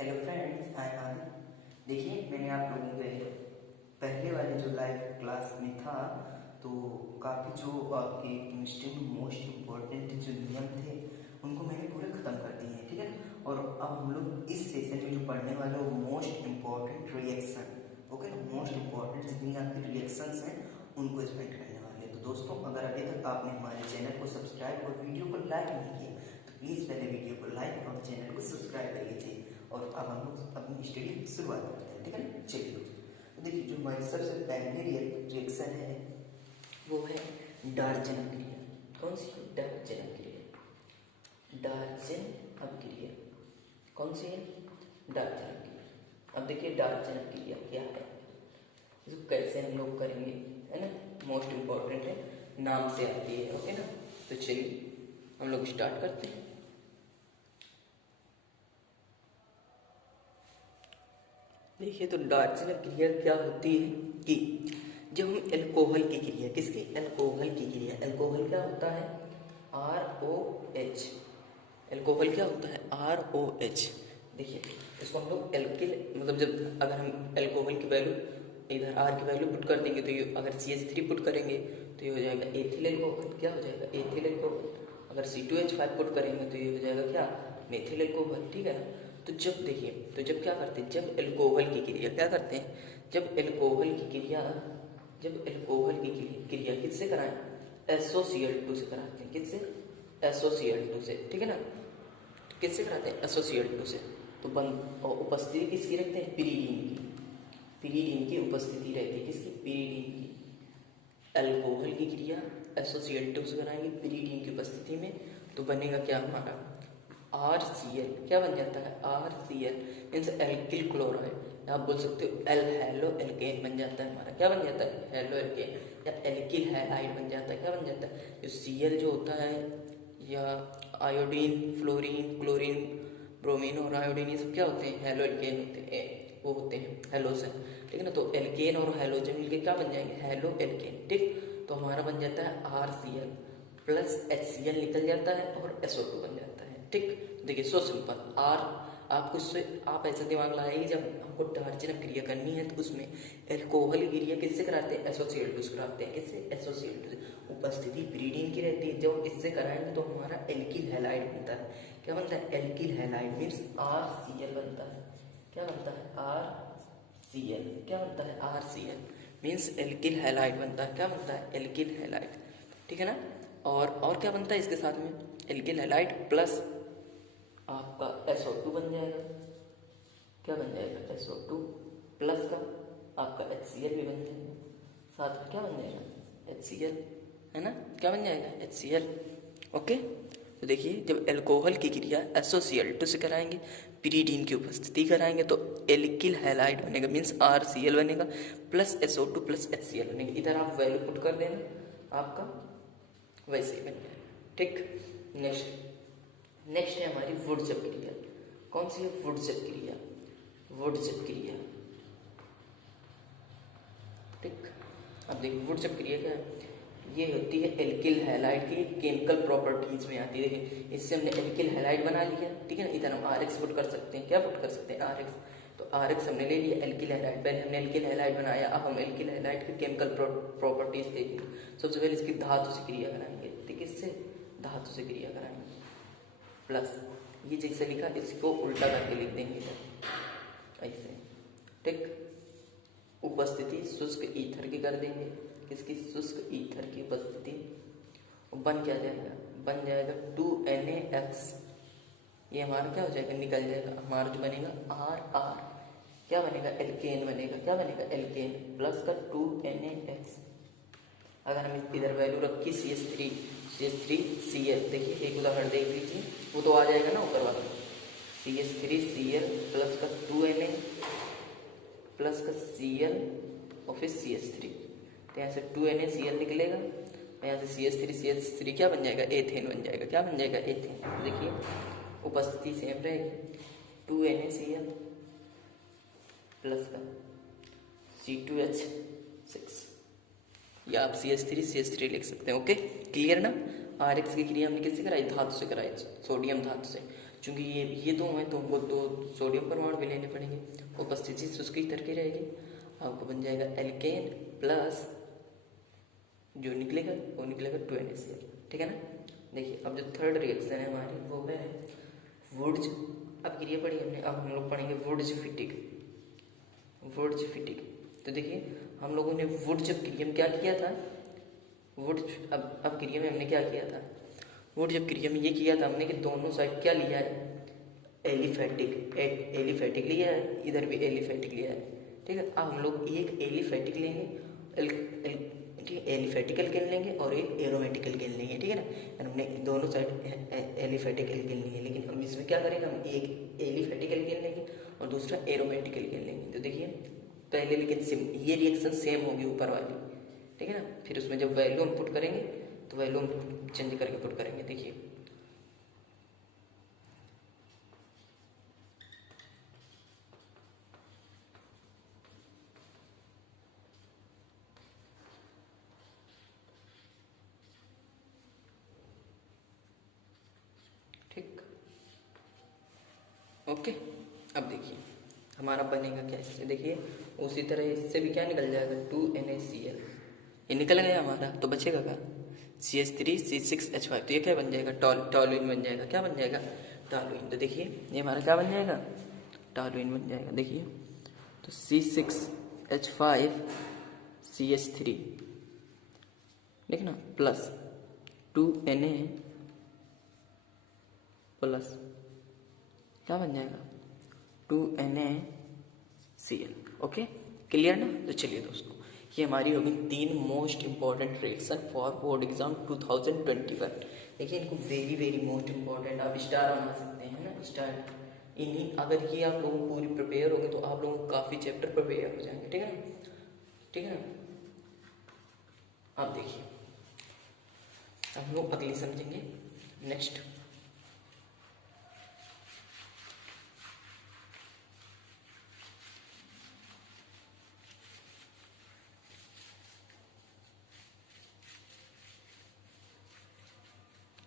Hello friends, I am आदि। देखिए, मैंने आप लोगों के पहले वाले जो लाइव क्लास में था तो काफ़ी जो आपके केमिस्ट्री में मोस्ट इम्पोर्टेंट जो नियम थे उनको मैंने पूरे ख़त्म कर दिए हैं, ठीक है ना। और अब हम लोग इस सेशन में जो पढ़ने वाले वो मोस्ट इम्पोर्टेंट रिएक्शन, ओके ना, मोस्ट इम्पोर्टेंट जितनी आपके रिएक्शंस हैं उनको स्पेंड करने वाले हैं। तो दोस्तों, अगर अभी तक आपने हमारे चैनल को सब्सक्राइब और वीडियो को लाइक नहीं किया तो प्लीज़ पहले वीडियो को लाइक और चैनल को सब्सक्राइब कर लीजिए। और अब हम लोग अपनी स्टडी शुरुआत करते हैं, ठीक है ना। चलिए तो देखिए, जो हमारी सबसे पहली रिएक्शन है वो है डार्जन क्रिया। कौन सी? डार्जन क्रिया। डार्जन अभिक्रिया कौन सी है? डार्जन क्रिया। अब देखिए, डार्जन क्रिया क्या है, इसको कैसे हम लोग करेंगे, है ना। मोस्ट इम्पोर्टेंट है, नाम से आती है, ओके ना। तो चलिए हम लोग स्टार्ट करते हैं। देखिए, तो डार्जन क्रिया क्या होती है कि जब हम एल्कोहल की क्रिया, किसकी? एल्कोहल की क्रिया। एल्कोहल क्या होता है? ROH। एल्कोहल क्या होता है? ROH। देखिए, इसको हम लोग एल्किल, मतलब जब अगर हम एल्कोहल की वैल्यू इधर R की वैल्यू पुट कर देंगे तो ये, अगर CH3 पुट करेंगे तो ये हो जाएगा एथिल एल्कोहल। क्या हो जाएगा? Ethyl alcohol. अगर C2H5 पुट करेंगे तो ये हो जाएगा क्या? मेथिल एल्कोहल, ठीक है ना। तो जब देखिए, तो जब क्या करते हैं, जब एल्कोहल की क्रिया क्या करते हैं, जब एल्कोहल की क्रिया, जब एल्कोहल की क्रिया किससे कराएं? SOCl2 से कराते हैं। किससे? SOCl2 से, ठीक है ना। किससे कराते हैं? SOCl2 से। तो उपस्थिति किसकी रखते हैं? पिरीडीन की। पिरीडीन की उपस्थिति रहती है। किसकी? पिरीडीन की। एल्कोहल की क्रिया SOCl2 से कराएंगे पिरीडीन की उपस्थिति में, तो बनेगा क्या हमारा? RCl। क्या बन जाता है? RCl means alkyl chloride. आप बोल सकते हो हेलो एल्केन बन जाता है हमारा। क्या बन जाता है? हेलो एल्केन या एल्किल हैलाइड बन जाता है। क्या बन जाता है? जो Cl जो होता है, या आयोडीन, फ्लोरीन, क्लोरीन, ब्रोमीन और आयोडीन, ये सब क्या होते हैं? हेलो एल्केन होते हैं, वो होते हैं हेलोजन, ठीक है ना। तो एल्केन और हेलोजन मिलके क्या बन जाएंगे? हेलो एल्केन, ठीक। तो हमारा बन जाता है RCl प्लस HCl निकल जाता है और SO2 बन जाता है, ठीक। देखिए, सो सिंपल। आपको इससे आप ऐसा दिमाग लगाइए, जब हमको डार्जन क्रिया करनी है तो उसमें एल्कोहल की क्रिया किससे कराते हैं? SOCl2 से कराते हैं। किससे? SOCl2 से। उपस्थिति पिरीडीन की रहती है। जब इससे कराएंगे तो हमारा एल्किल हैलाइड बनता है। क्या बनता है? एल्किल हैलाइड मीन्स RCl बनता है। क्या बनता है? RCl। क्या बनता है? RCl मीन्स एल्किल हैलाइड बनता है। क्या बनता है? एल्किल हैलाइड, ठीक है ना। और क्या बनता है इसके साथ में? एल्किल हैलाइड प्लस आपका SO2 बन जाएगा। क्या बन जाएगा? SO2 प्लस का आपका HCl भी बन जाएगा। साथ में क्या बन जाएगा? HCl, है ना। क्या बन जाएगा? HCl, okay. तो देखिए, जब एल्कोहल की क्रिया SOCl2 से कराएंगे, पिरीडीन की उपस्थिति कराएंगे, तो एल्किल हैलाइड बनेगा मीन्स RCl बनेगा प्लस SO2 प्लस HCl बनेगा। इधर आप वैल्यू पुट कर देना, आपका वैसे ही बन जाएगा, ठीक। नेक्स्ट है हमारी वुडजप क्रिया। कौन सी है? वुडजप क्रिया। वुडजप क्रिया, ठीक। अब देखिए, वुडजप क्रिया क्या है? ये होती है एल्किल हैलाइड की केमिकल प्रॉपर्टीज में आती है। देखिए, इससे हमने एल्किल हैलाइड बना लिया, ठीक है ना। इधर हम RX पुट कर सकते हैं। क्या पुट कर सकते हैं? RX। तो RX हमने ले लिया एल्किल हैलाइड। पहले हमने एल्किल हैलाइड बनाया, अब हम एल्किल हैलाइड की केमिकल प्रॉपर्टीज देखेंगे। सबसे पहले इसकी धातु से क्रिया कराएंगे, ठीक है। इससे धातु से क्रिया कराएंगे प्लस, ये जैसे लिखा इसको उल्टा करके लिख देंगे ऐसे, ठीक। उपस्थिति शुष्क ईथर की कर देंगे। किसकी? शुष्क ईथर की उपस्थिति। बन क्या जाएगा? बन जाएगा 2NaX। ये हमारा क्या हो जाएगा? निकल जाएगा। हमारा जो बनेगा RR, क्या बनेगा? एल्केन बनेगा। क्या बनेगा? एल्केन प्लस का 2NaX। अगर हम इधर वैल्यू रखी CH3Cl, देखिए एक उदाहरण देख लीजिए, वो तो आ जाएगा ना ऊपर वाला। CH3Cl प्लस का 2Na प्लस का Cl और फिर CH3, तो यहाँ से 2NaCl निकलेगा, यहाँ से CH3 क्या बन जाएगा? एथेन बन जाएगा। क्या बन जाएगा? एथेन। तो देखिए, उपस्थिति सेम रहेगी, 2NaCl प्लस का C2H6, या आप CH3 लिख सकते हैं, ओके। क्लियर ना। RX की क्रिया हमने किससे कराई? धातु से कराई, सोडियम धातु से। चूँकि ये दो हैं तो हमको दो सोडियम परमाणु भी लेने पड़ेंगे, उपस्थिति शुष्क ईथर की रहेगी। आपको बन जाएगा एल्केन प्लस जो निकलेगा वो निकलेगा 2NaCl, ठीक है ना। देखिए अब जो थर्ड रिएक्शन है हमारी वो है वुड्स। अब क्रिया पढ़ी हमने, अब हम लोग पढ़ेंगे वुड्स फिटिक। वुड्स फिटिक तो देखिए हम लोगों ने वुड्स क्रिया में क्या किया था, वुड्स अब क्रिया में हमने क्या किया था, वुड जब क्रिया में ये किया था हमने कि दोनों साइड क्या लिया है, एलिफेटिक लिया है, इधर भी एलिफेटिक लिया है, ठीक है। अब हम लोग एक एलिफेटिक लेंगे, ठीक है, एलिफेटिक एल्केन लेंगे और एक एरोमेटिक एल्केन लेंगे, ठीक है ना। हमने दोनों साइड एलिफेटिक एल्केन लिए, लेकिन हम इसमें क्या करेंगे, हम एक एलिफेटिक एल्केन लेंगे और दूसरा एरोमेटिक एल्केन लेंगे। तो देखिए पहले लेकिन ये रिएक्शन सेम होगी ऊपर वाली, ठीक है ना। फिर उसमें जब वैल्यू हम पुट करेंगे तो वैल्यू हम चेंज करके पुट करेंगे। देखिए ठीक, ओके। अब देखिए हमारा बनेगा क्या इससे, देखिए उसी तरह इससे भी क्या निकल जाएगा 2NaCl, ये निकल गया हमारा, तो बचेगा क्या CH3C6H5, तो ये क्या बन जाएगा, टॉलुइन बन जाएगा। क्या बन जाएगा, टॉलुइन। तो देखिए ये हमारा क्या बन जाएगा, टॉलुइन बन जाएगा। देखिए तो C6H5 CH3, देख ना, प्लस 2Na प्लस क्या बन जाएगा 2NaCl, ओके, क्लियर ना। तो चलिए दोस्तों ये हमारी होगी 3 most important reaction for board exam 2021। देखिए इनको वेरी वेरी मोस्ट इंपॉर्टेंट, आप स्टार बना सकते हैं ना, स्टार। इन्हीं अगर ये आप लोग पूरी प्रिपेयर होंगे तो आप लोग काफ़ी चैप्टर प्रिपेयर हो जाएंगे, ठीक है ना, ठीक है ना। आप देखिए हम लोग अगली समझेंगे नेक्स्ट।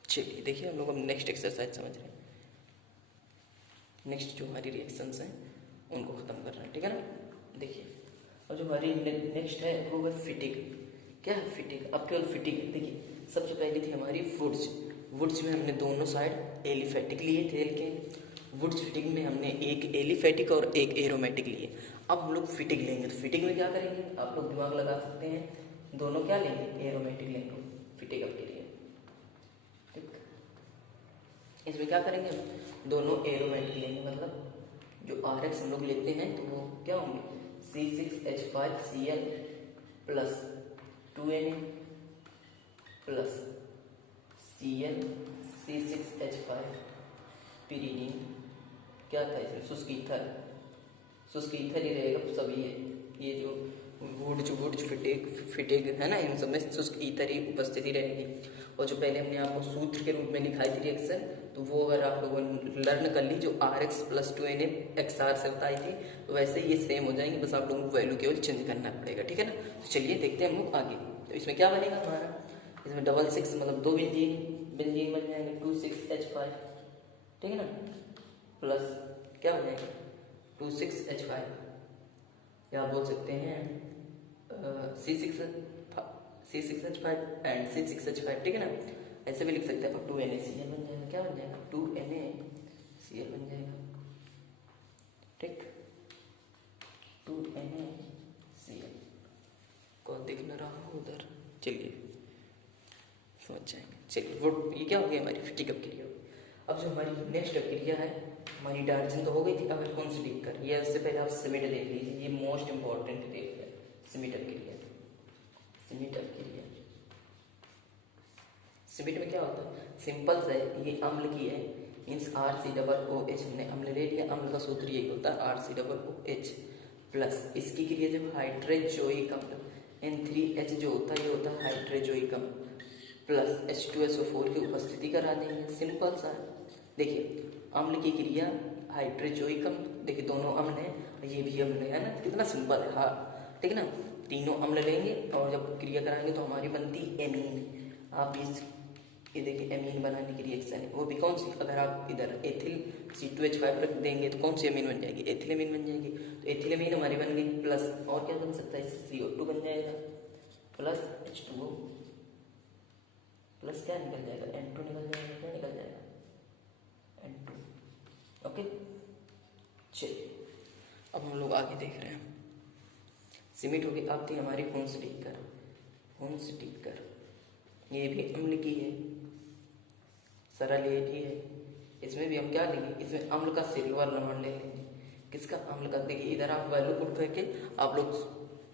चलिए देखिए हम लोग अब नेक्स्ट एक्सरसाइज समझ रहे हैं। नेक्स्ट जो हमारी रिएक्शंस हैं उनको ख़त्म कर रहे हैं, ठीक है ना। देखिए और जो हमारी नेक्स्ट है वो है फिटिक। क्या है फिटिक, अब केवल फिटिक है। देखिए सबसे पहले थी हमारी वुड्स। वुड्स में हमने दोनों साइड एलिफेटिक लिए थे के, वुड्स फिटिक में हमने एक एलिफेटिक और एक एरोमेटिक लिए। अब हम लोग फिटिक लेंगे, तो फिटिक में क्या करेंगे, आप लोग दिमाग लगा सकते हैं, दोनों क्या लेंगे, एरोमेटिक लेंगे फिटिक अब के लिए। इसमें क्या करेंगे हम दोनों एरोमेटिक लेंगे, मतलब जो RX हम लोग लेते हैं तो वो क्या होंगे C6H5Cl plus 2Na plus Cl C6H5 pyridine. क्या था इसमें, शुष्क ईथर, शुष्क ईथर ही रहेगा सभी है। ये जो वुड फिटिक है ना, इन सब में शुष्क ईथर ही उपस्थिति रहेगी। और जो पहले हमने आपको सूत्र के रूप में लिखाई थी रिएक्शन, तो वो अगर आप लोगों ने लर्न कर ली, जो RX प्लस 2Na XR से बताई थी, तो वैसे ये सेम हो जाएंगे, बस आप लोगों को वैल्यू केवल चेंज करना पड़ेगा, ठीक है ना। तो चलिए देखते हैं हम लोग आगे। तो इसमें क्या बनेगा हमारा, इसमें 6 मतलब 2 बेंजीन बन जाएंगे 2,6H5, ठीक है ना, प्लस क्या हो जाएगा 2,6H5, या आप बोल सकते हैं C6H5 एंड C6H5, ठीक है ना, ऐसे भी लिख सकते हैं। अब 2NaCl बन जाएगा, क्या बन जाएगा 2NaCl बन जाएगा, ठीक, 2NaCl। कौन दिख न रहा हो उधर, चलिए समझ जाएंगे। चलिए वो ये क्या हो गया, हमारी फिटिक अप क्रिया। अब जो हमारी नेक्स्ट क्रिया है हमारी डार्जन तो हो गई थी, अब कौन सी लिख कर, ये इससे पहले आप सिमिट देख लीजिए, ये मोस्ट इंपॉर्टेंट देख है सिमिट अप क्रिया। सिमिट अप क्रिया, सिमिट में क्या होता है, सिंपल सा है, ये अम्ल की है, मीन्स RCOOH हमने अम्ल ले लिया। अम्ल का सूत्र यही होता है RCOOH प्लस इसकी क्रिया जब हाइड्रोजोइक अम्ल N3H जो होता है, ये होता है हाइड्रोजोइक अम्ल प्लस H2SO4 की उपस्थिति करा देंगे, सिंपल सा है। देखिए अम्ल की क्रिया हाइड्रोजोइक अम्ल, देखिए दोनों अम्ल हैं, ये भी अम्ल है ना, कितना सिंपल है, हाँ ठीक है ना। तीनों अम्ल लेंगे और जब क्रिया कराएंगे तो हमारी बनती एमीन। आप इस ये देखिए एमीन बनाने की रिएक्शन है, वो भी कौन सी, अगर आप इधर एथिल C2H5 रख देंगे तो कौन सी अमीन बन जाएगी, एथिलेमीन बन जाएगी। तो एथिलेमीन हमारी बन गई, प्लस और क्या बन सकता है, CO2 बन जाएगा, प्लस H2O, प्लस क्या निकल जाएगा, N2 निकल जाएगा, क्या निकल जाएगा, N2। ओके, चलिए अब हम लोग आगे देख रहे हैं। सीमेंट होगी, अब थी हमारी हुंसडीकर। हुंसडीकर ये भी अम्ल की है, सरल ये भी है। इसमें भी हम क्या लेंगे, इसमें अम्ल का सिल्वर लवण ले लेंगे। किसका, अम्ल का। देखिए इधर आप वैल्यू पुट करके आप लोग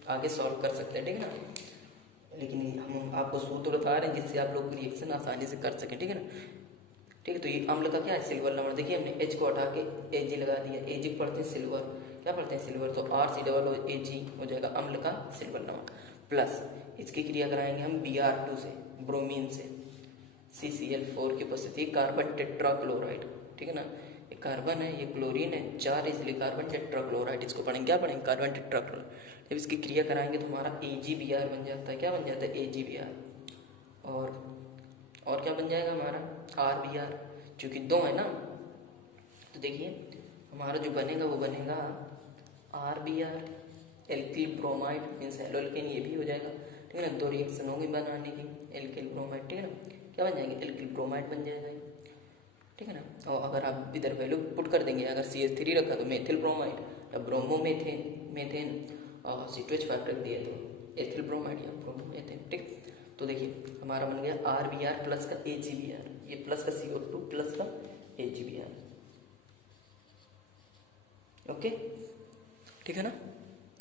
आगे सॉल्व कर सकते हैं, ठीक है ना। लेकिन हम आपको सूत्र बता रहे हैं जिससे आप लोग रिएक्शन आसानी से कर सकें, ठीक है ना। ठीक है, तो ये अम्ल का क्या है, सिल्वर लवण। देखिए हमने H को हटा के Ag लगा दिया, Ag पढ़ते हैं सिल्वर, क्या पढ़ते हैं, सिल्वर। तो RC⋯Ag हो जाएगा अम्ल का सिल्वर लवण, प्लस इसकी क्रिया कराएंगे हम Br2 से, ब्रोमीन से, CCl4 की उपस्थिति, कार्बन टेट्राक्लोराइड, ठीक है ना। ये कार्बन है, ये क्लोरीन है, 4 इसलिए कार्बन टेट्राक्लोराइड। इसको पढ़ेंगे, क्या पढ़ेंगे, कार्बन टेट्राक्लोराइड। जब इसकी क्रिया कराएंगे तो हमारा AgBr बन जाता है, क्या बन जाता है, AgBr। और क्या बन जाएगा हमारा, RBr, क्योंकि 2 है ना। तो देखिए हमारा जो बनेगा वो बनेगा RBr, alkyl bromide means alkane, ये भी हो जाएगा, ठीक है ना। 2 रिएक्शन होगी बनाने की, एल्किल ब्रोमाइड, ठीक है ना। क्या बन जाएंगे, एल्किल ब्रोमाइड बन जाएगा, ठीक है ना। और अगर आप इधर वैल्यू पुट कर देंगे, अगर CH3 रखा तो मेथिल ब्रोमाइड या मेथेन और C2H5 रख दिया तो एथिल ब्रोमाइड या ब्रोमोमेथेन, ठीक। तो देखिए हमारा बन गया RBr प्लस का AgBr, ये प्लस का CO2 प्लस का AgBr, ओके, ठीक है ना।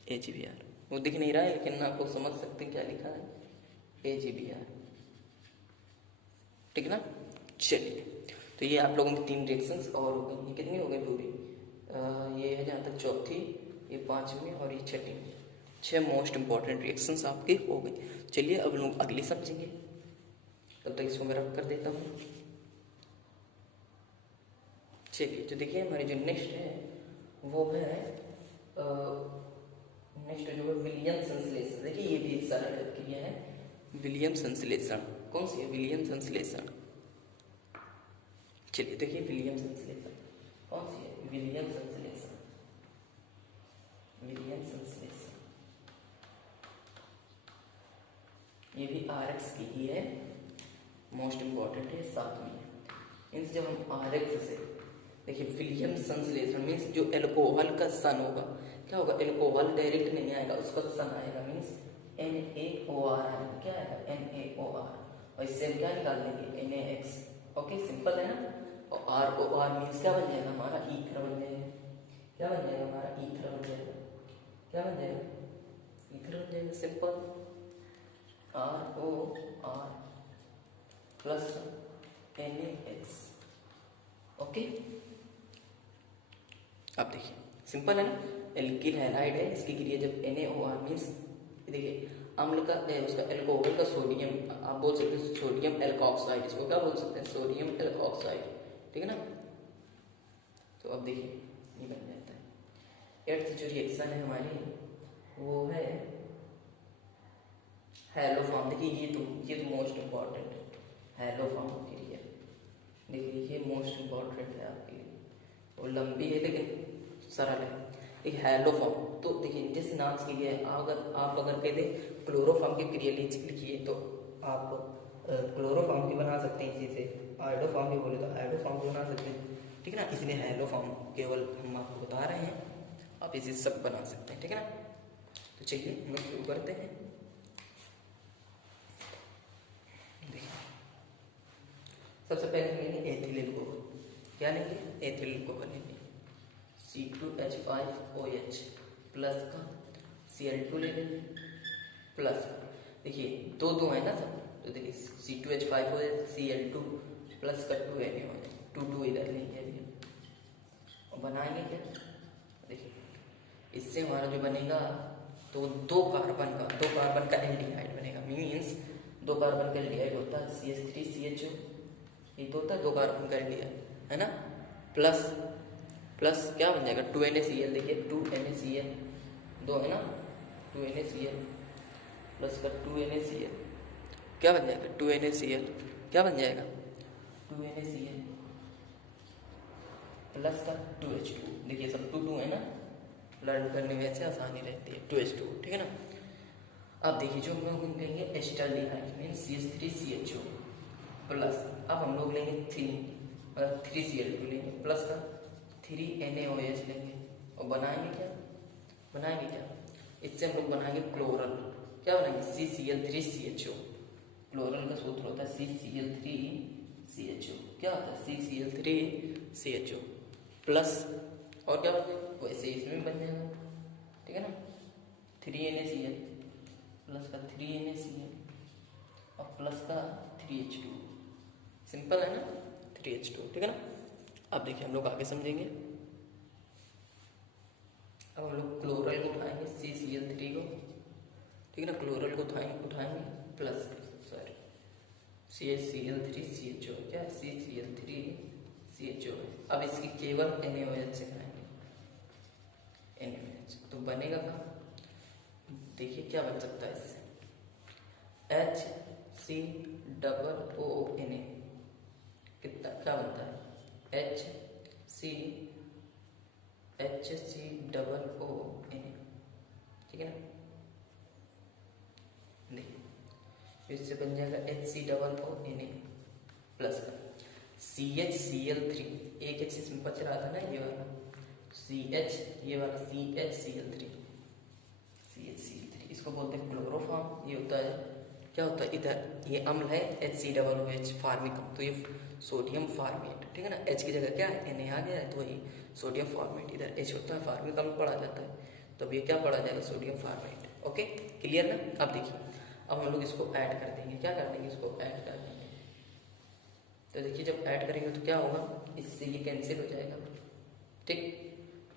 AgBr वो दिख नहीं रहा है लेकिन आपको समझ सकते हैं क्या लिखा है, AgBr, ठीक है ना। चलिए तो ये आप लोगों की 3 रिएक्शंस और हो गई, ये कितनी हो गई पूरी, ये है जहाँ तक चौथी, ये 5वीं और ये 6वीं, 6 मोस्ट इंपॉर्टेंट रिएक्शंस आपके हो गई। चलिए अब लोग अगली समझेंगे, तब तक इसको मैं रख कर देता हूँ। चलिए तो देखिए हमारी जो नेक्स्ट है वो है नेक्स्ट जो है विलियम संश्लेषण। देखिए ये भी एक सरल क्रिया है, विलियम संश्लेषण। कौन सी है, विलियम संश्लेषण। चलिए देखिए विलियम संश्लेषण कौन सी है, विलियम संश्लेषण, विलियम संश्लेषण ये भी RX की ही है, मोस्ट इंपॉर्टेंट है, 7वीं है। मीन्स जब हम RX से देखिए विलियम संश्लेषण मीन्स जो एल्कोहल का सन होगा, क्या होगा, एल्कोहल डायरेक्ट नहीं आएगा, उसका सन आएगा, मीन्स NaOR आएगा, क्या आएगा, NaOR, और इससे हम क्या निकाल लेंगे, NaX। ओके, सिंपल है ना। और ROR मीन्स क्या बन जाएगा हमारा, ईथर बन जाएगा, क्या बन जाएगा हमारा, ईथर बन जाएगा, क्या बन जाएगा, ईथर बन जाएगा, simple. ROR plus NaX, okay. अब देखिए सिंपल है ना, एल्किल हैलाइड है, इसकी क्रिया जब NaOR मीन्स देखिए अम्ल का उसका एल्कोहल का सोडियम, आप बोल सकते हैं सोडियम एल्कोक्साइड, इसको क्या बोल सकते हैं, सोडियम एल्कोक्साइड, ठीक है ना। तो अब देखिए ये बन जाता है। 8th जो रिएक्शन है हमारी वो है हैलोफॉर्म। देखिए ये तो मोस्ट इंपॉर्टेंट है, हैलोफॉर्म की क्रिया। देखिए ये मोस्ट इंपॉर्टेंट है आपके लिए, और लंबी है लेकिन सरल है। एक हैलोफॉर्म, तो देखिए जैसे नाम से क्रिया है, आप अगर कह दें क्लोरोफॉर्म की क्रिया लिखिए तो आप क्लोरोफॉर्म की बना सकते हैं, इसी से आयोडोफॉर्म की बोले तो आयोडोफॉर्म की बना सकते हैं, ठीक है ना। इसलिए हैलोफॉर्म केवल हम आपको बता रहे हैं, आप इसे सब बना सकते हैं, ठीक है ना। तो चलिए हम लोग शुरू करते हैं। देखिए सबसे पहले हम लेंगे एथिल एल्कोहल, क्या लेंगे, एथिल एल्कोहल लेंगे, C2H5OH प्लस का Cl2 ले लेंगे, प्लस देखिए दो है ना सब, तो देखिए C2H5OH Cl2 प्लस का 2Na, 2 इधर लेंगे अभी और बनाएंगे क्या, देखिए इससे हमारा जो बनेगा तो 2 कार्बन का एल्डिहाइड बनेगा, मीन्स 2 कार्बन का एल्डिहाइड होता है CH3CHO, ये तो होता है 2 कार्बन का एल्डिहाइड, है ना। प्लस क्या बन जाएगा, 2NaCl, देखिए 2NaCl, 2 है ना, 2NaCl प्लस का 2NaCl, क्या बन जाएगा 2NaCl, क्या बन जाएगा 2NaCl प्लस का 2H2। देखिए सब 2 2 है ना, लर्न करने में ऐसे आसानी रहती है। 2H2 ठीक है ना। अब देखिए जो हम लोग लेंगे एस्टाल्डिहाइड मीन्स CH3CHO प्लस, अब हम लोग लेंगे 3Cl2 लेंगे प्लस का 3NaOH लेंगे और बनाएंगे क्या इससे हम लोग बनाएंगे क्लोरल। क्या बनाएंगे CCl3CHO। क्लोरल का सूत्र होता है CCl3CHO। क्या होता है CCl3CHO प्लस, और क्या बनेगा वैसे इसमें बन जाएगा ठीक है ना, 3NaCl प्लस का 3NaCl और प्लस का 3H2। सिंपल है ना 3H2 ठीक है ना। अब देखिए हम लोग आगे समझेंगे। अब हम लोग क्लोरल को उठाएंगे CCl3 को ठीक है ना, क्लोरल को उठाएंगे प्लस सॉरी CCl3CHO क्या CCl3CHO। अब इसकी केवल NaOH से बनाएंगे NaOH तो बनेगा क्या, देखिए क्या बन सकता है इससे HCOONA कितना क्या बनता है HCOONA ठीक है ना। देखिए इससे बन जाएगा HCOONA प्लस का CHCl3, एक H इसमें बच रहा था ना ये वाला CH, ये वाला CHCl3 इसको बोलते हैं क्लोरोफॉर्म। ये होता है क्या होता है इधर ये अम्ल है HCOOH फार्मिकम, तो ये सोडियम फार्मेट ठीक है ना। H की जगह क्या है Na आ गया है तो ये सोडियम फार्मेट, इधर H होता है फार्मिकम पढ़ा जाता है, तो अब ये क्या पढ़ा जाएगा सोडियम फार्मेट। ओके क्लियर ना। अब देखिए अब हम लोग इसको ऐड कर देंगे, क्या कर देंगे इसको ऐड कर देंगे। तो देखिए जब ऐड करेंगे तो क्या होगा, इससे ये कैंसिल हो जाएगा ठीक,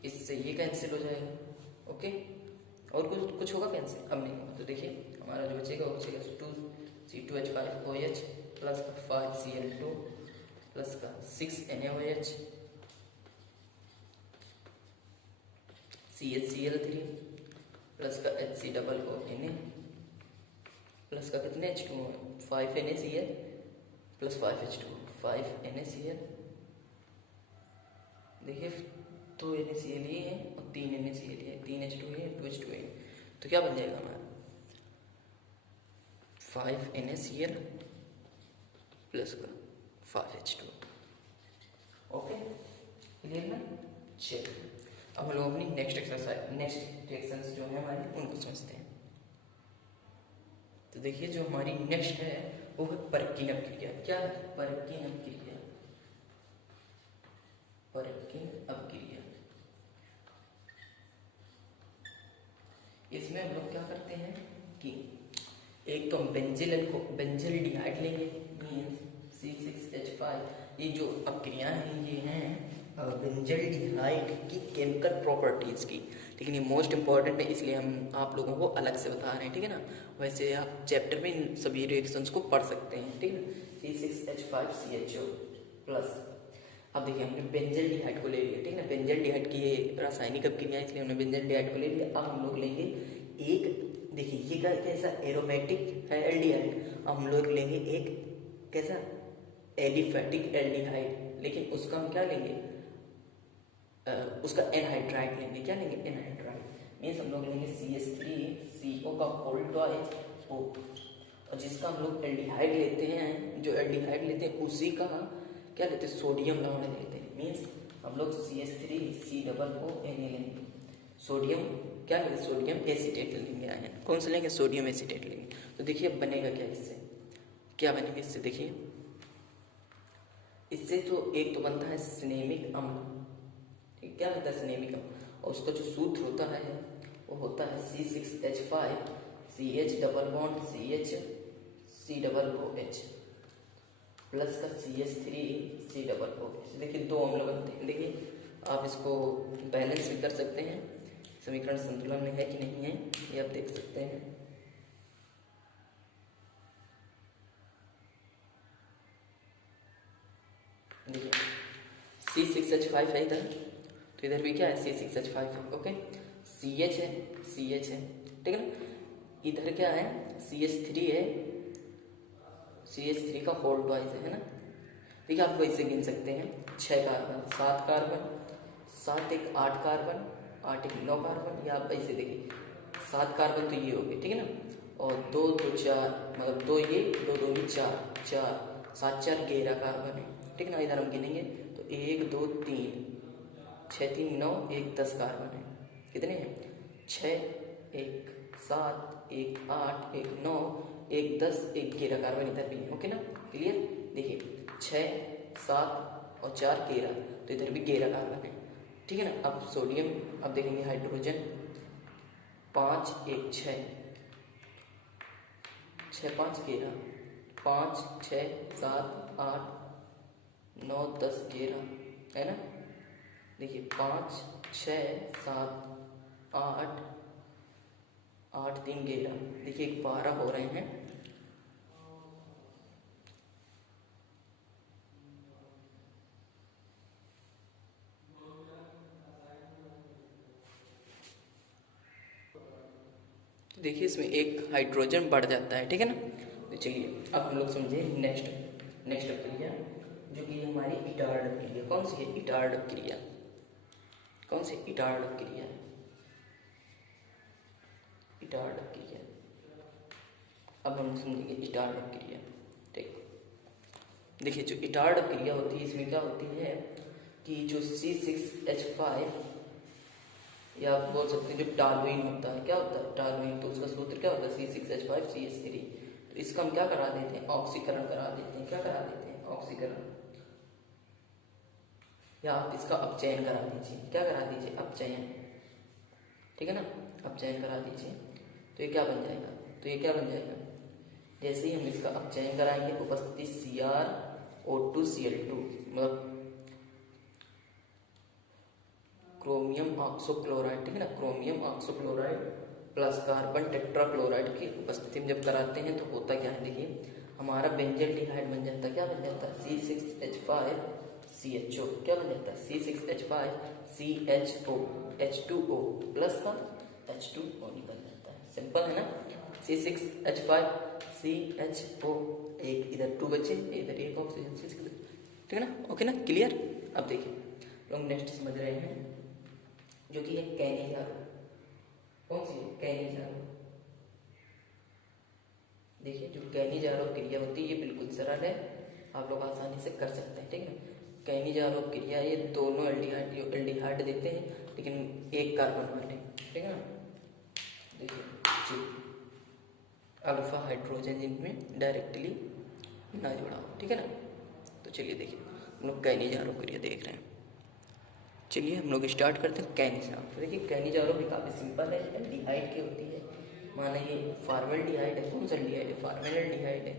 इससे ये कैंसिल हो जाएगा ओके, और कुछ होगा कैंसिल अब नहीं होगा। तो देखिए हमारा जो बचेगा वो बचेगा 2C2H5OH प्लस का 5Cl2 प्लस का 6NaOH CHCl3 प्लस का HCOONA प्लस का कितने H2 5NaCl plus 5H2 5NaCl। देखिए 2 NaCl ये है और 3 NaCl है, 3 H2 है 2 H2 है, तो क्या बन जाएगा हमारा 5 NaCl प्लस का 5H2। ओके क्लियर ना। चलिए अब हम लोग अपनी नेक्स्ट रिएक्शंस जो है हमारी उनको समझते हैं। तो देखिए जो हमारी नेक्स्ट है वो है परकिन अपक्रिया। क्या है परकिन अपक्रिया, परकिन अपक्रिया। इसमें हम लोग क्या करते हैं कि एक तो हम बेंजिल्डिहाइड लेंगे मीन्स C6H5। ये जो अपक्रिया हैं ये हैं बेंजिल्डिहाइड की केमिकल प्रॉपर्टीज की, लेकिन ये मोस्ट इंपॉर्टेंट है इसलिए हम आप लोगों को अलग से बता रहे हैं ठीक है ना। वैसे आप चैप्टर में इन सभी रिएक्शंस को पढ़ सकते हैं ठीक है ना। C6H5CHO प्लस, अब देखिए हमने बेंजिल्डिहाइड को ले लिया ठीक है ना। बेंजिल्डिहाइड की ये रासायनिक अपक्रिया है इसलिए हमने बेंजिल्डिहाइड को ले लिया। अब हम लोग लेंगे एक, देखिए ये कैसा एरोमेटिक है एल्डिहाइड, अब हम लोग लेंगे एक कैसा एलिफेटिक एल्डिहाइड, लेकिन उसका हम क्या लेंगे उसका एनहाइड्राइड लेंगे। क्या लेंगे एनहाइड्राइड मीन्स हम लोग लेंगे CH3CO का होल ट्वाइस O, और जिसका हम लोग एल्डिहाइड लेते हैं, जो एल्डिहाइड लेते हैं उसी का क्या लेते हैं सोडियम लवण लेते हैं मीन्स हम लोग CH3COONA लेंगे। सोडियम क्या लेंगे सोडियम एसीटेट लेंगे, आयन कौन सा लेंगे सोडियम एसीटेट लेंगे। तो देखिए अब बनेगा क्या इससे, क्या बनेगा इससे, देखिए इससे तो एक तो बनता है सिनेमिक अम्ल, क्या बनता है सिनेमिक अम्ल, और उसका जो सूत्र होता है वो होता है C6H5CH COOH प्लस का CH3COOH। देखिए दो अम्ल बनते हैं। देखिए आप इसको बैलेंस भी कर सकते हैं, समीकरण संतुलन में है कि नहीं है ये आप देख सकते हैं। देखिए C6H5 है इधर, तो इधर भी क्या है C6H5 है ओके, CH है ठीक है ना। इधर क्या है CH3 है CH3 का होल्ड वाइज है ना। देखिए आप वैसे गिन सकते हैं 6 कार्बन 7 कार्बन 7 एक 8 कार्बन 8 एक 9 कार्बन, या आप ऐसे देखिए 7 कार्बन तो ये हो गए, ठीक है ना, और 2 2 4 मतलब 2 ये 2 2 भी 4 4 7 4 11 कार्बन है, ठीक है ना। इधर हम गिनेंगे तो 1 2 3 6 3 9 1 10 कार्बन है। कितने हैं? 6 1 7 1 8 1 9 1 10 1 11 कार्बन इधर भी है। ओके ना, क्लियर। देखिए 6 7 और 4 11, तो इधर भी 11 कार्बन है, ठीक है ना। अब सोडियम, अब देखेंगे हाइड्रोजन 5 1 6 6 5 11 5 6 7 8 9 10 11 है ना। देखिए 5 6 7 8 8 3 11, देखिए 12 हो रहे हैं। देखिए इसमें एक हाइड्रोजन बढ़ जाता है, ठीक है ना। तो चलिए अब हम लोग समझे नेक्स्ट क्रिया, जो कि हमारी इटार्ड क्रिया। कौन सी है? इटार्ड क्रिया। कौन सी? इटार्ड क्रिया। इटार्ड क्रिया। अब हम समझेंगे इटार्ड क्रिया, ठीक। देखिए जो इटार्ड क्रिया होती है, इसमें क्या होती है कि जो C6H5, या आप बोल सकते हैं जो टॉलुइन होता है, क्या होता है टॉलुइन, तो उसका सूत्र क्या होता है C6H5CH3। तो इसका हम क्या करा देते हैं? ऑक्सीकरण करा देते हैं। क्या करा देते हैं? ऑक्सीकरण, या आप इसका अपचयन करा दीजिए। क्या करा दीजिए? अपचयन, ठीक है ना, अपचयन करा दीजिए। तो ये क्या बन जाएगा? तो ये क्या बन जाएगा? जैसे ही हम इसका अपचयन कराएंगे, उपस्थिति CrO2Cl2 मतलब क्रोमियम ऑक्सोक्लोराइड, ठीक है ना, क्रोमियम ऑक्सोक्लोराइड प्लस कार्बन टेट्राक्लोराइड की उपस्थिति में जब कराते हैं तो होता क्या है? देखिए हमारा बेंजल्डिहाइड बन जाता है। क्या बन जाता है? C6H5CHO। क्या बन जाता है? C6H5CHO H2O प्लस का H2O निकल जाता है। सिंपल है ना। C6H5CHO, एक इधर 2 बचे, इधर एक ऑक्सीजन, ठीक है ना। ओके ना, क्लियर। अब देखिए लोग नेक्स्ट समझ रहे हैं, जो कि है कैनिजारो। कौन सी है? कैनिजारो। देखिए जो कैनिजारो क्रिया होती है ये बिल्कुल सरल है, आप लोग आसानी से कर सकते हैं, ठीक है। कैनिजारो क्रिया, ये दोनों एल्डिहाइड देते हैं लेकिन एक कार्बन वाले, ठीक है ना। देखिए अल्फा हाइड्रोजन जिनमें डायरेक्टली ना जुड़ा हो, ठीक है ना। तो चलिए देखिए हम लोग कैनिजारो क्रिया देख रहे हैं। चलिए हम लोग स्टार्ट करते हैं कैनिजारो। तो देखिए कैनिजारो भी काफ़ी सिंपल है, एल्डिहाइड की होती है। माना ये फार्मल्डिहाइड है। कौन सा एल्डिहाइड है? फार्मल्डिहाइड है